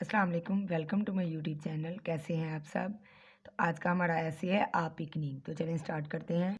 अस्सलाम वालेकुम, welcome to my YouTube channel. कैसे हैं आप सब? तो आज का हमारा ऐसे है आ पिकनिक। तो चलें स्टार्ट करते हैं।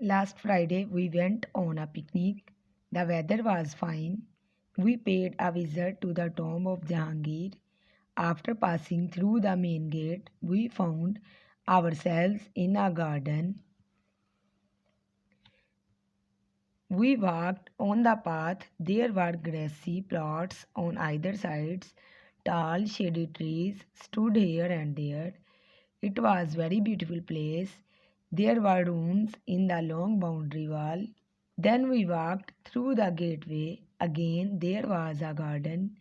Last Friday, we went on a picnic. The weather was fine. We paid a visit to the tomb of Jahangir. After passing through the main gate, we found ourselves in a garden. We walked on the path. There were grassy plots on either sides. Tall shady trees stood here and there. It was very beautiful place. There were rooms in the long boundary wall. Then we walked through the gateway. Again there was a garden.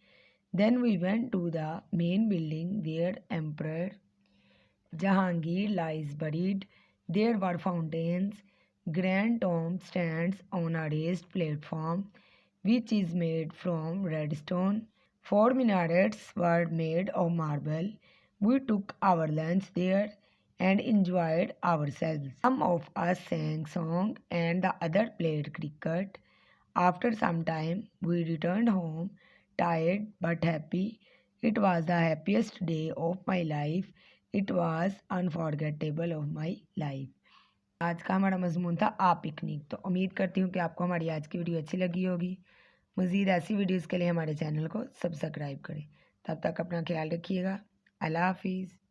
Then we went to the main building where Emperor Jahangir lies buried. There were fountains, grand tomb stands on a raised platform which is made from red stone. Four minarets were made of marble. We took our lunch there and enjoyed ourselves. Some of us sang song and the other played cricket. After some time, we returned home, tired but happy. It was the happiest day of my life. It was unforgettable of my life. आज का हमारा मजमून था आ picnic. तो उम्मीद करती हूँ कि आपको हमारी आज की वीडियो अच्छी लगी होगी। मज़ीद ऐसी वीडियोज़ के लिए हमारे चैनल को सब्सक्राइब करें। तब तक अपना ख्याल रखिएगा। अल्लाह हाफिज़।